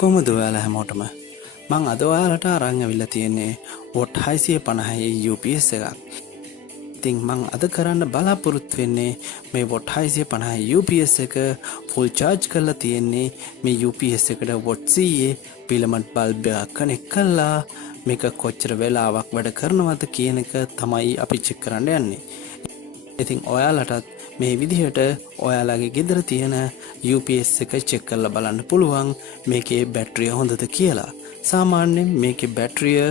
කොහොමද ඔයාලා හැමෝටම මං අද ඔයාලට අරන් ඇවිල්ලා තියෙන්නේ වොට් 650 UPS එකක්. ඉතින් මං අද කරන්න බලාපොරොත්තු වෙන්නේ මේ වොට් 650 UPS එක ෆුල් charge කරලා තියෙන්නේ මේ UPS එකට වොට් 100 පිලමන්ට් බල්බ් එකක් කනෙක්ට් කරලා මේක කොච්චර වෙලාවක් වැඩ කරනවද කියන එක තමයි අපි චෙක් කරන්න යන්නේ. ඉතින් ඔයාලටත් මේ විදිහට ඔයාලගේ ගෙදර තියෙන UPS එක චෙක් කරලා බලන්න පුළුවන් මේකේ බැටරිය හොඳද කියලා. සාමාන්‍යයෙන් මේකේ බැටරිය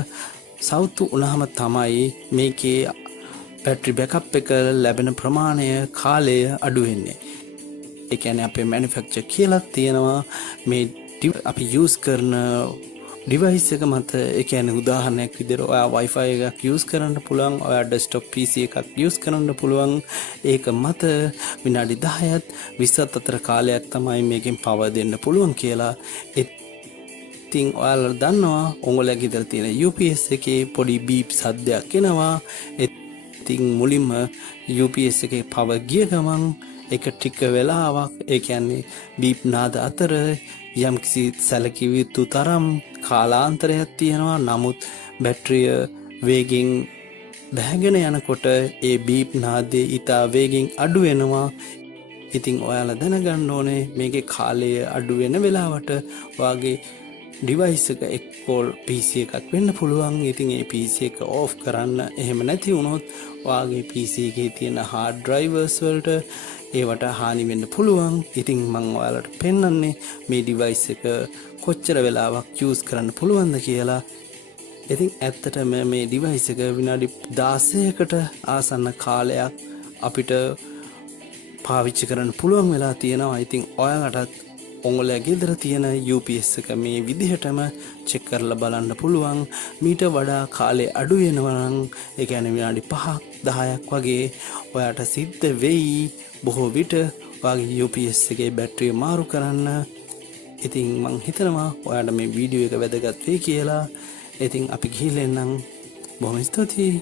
සවුතු වුණාම තමයි මේකේ බැටරි බෑකප් එක ලැබෙන ප්‍රමාණය කාලය අඩු වෙන්නේ. ඒ කියන්නේ අපේ මැනුෆැක්චරර් කියලා තියෙනවා මේ අපි යූස් කරන ඩිවයිස් එක මත ඒ කියන්නේ උදාහරණයක් විදිහට ඔයා Wi-Fi එකක් යූස් කරන්න පුළුවන්, ඔයා ඩෙස්ක්ටොප් PC එකක් යූස් කරන්න පුළුවන්. ඒක මත විනාඩි 10ත් 20ත් අතර කාලයක් තමයි මේකෙන් පවර් දෙන්න පුළුවන් කියලා. ඉතින් ඔයාලා දන්නවා ඔයගොල්ලෝ ගෙදර තියෙන UPS එකේ පොඩි බීප් සද්දයක් එනවා. ඉතින් මුලින්ම UPS එකේ පවර් ගිය ගමන් එක ටික වෙලාවක් ඒ කියන්නේ බීප් නාද අතර යම්කිසි සැලකිය යුතු තරම් කාලාන්තරයක් තියෙනවා. නමුත් බැටරිය වේගෙන් බැහැගෙන යනකොට ඒ බීප් නාදයේ ඉතා වේගෙන් අඩු වෙනවා. ඉතින් ඔයාලා දැනගන්න ඕනේ මේකේ කාලය අඩු වෙන වෙලාවට ඔයාගේ ඩිවයිස් එක එක්කෝ PC එකක් වෙන්න පුළුවන්. ඉතින් ඒ PC එක ඕෆ් කරන්න එහෙම නැති වුණොත් ඔයාගේ PC එකේ තියෙන hard drivers වලට ඒවට හානි වෙන්න පුළුවන්. ඉතින් මම ඔයාලට පෙන්නන්නේ මේ ඩිවයිස් එක කොච්චර වෙලාවක් යූස් කරන්න පුළුවන්ද කියලා. ඉතින් ඇත්තටම මේ ඩිවයිස් එක විනාඩි 16කට ආසන්න කාලයක් අපිට පාවිච්චි කරන්න පුළුවන් වෙලා තියෙනවා. ඉතින් ඔයාලටත් ඔයාලගේ ගෙදර තියෙන UPS එක මේ විදිහටම චෙක් කරලා බලන්න පුළුවන්. මීට වඩා කාලය අඩු වෙනවා නම් ඒ කියන්නේ විනාඩි 5ක් 10ක් වගේ ඔයාට සිද්ධ වෙයි බොහෝ විට ඔයාගේ UPS එකේ බැටරිය මාරු කරන්න. ඉතින් මං හිතනවා ඔයාලට මේ වීඩියෝ එක වැදගත් වෙයි කියලා. ඉතින් අපි ගිහින් එන්නම්. බොහොම ස්තුතියි.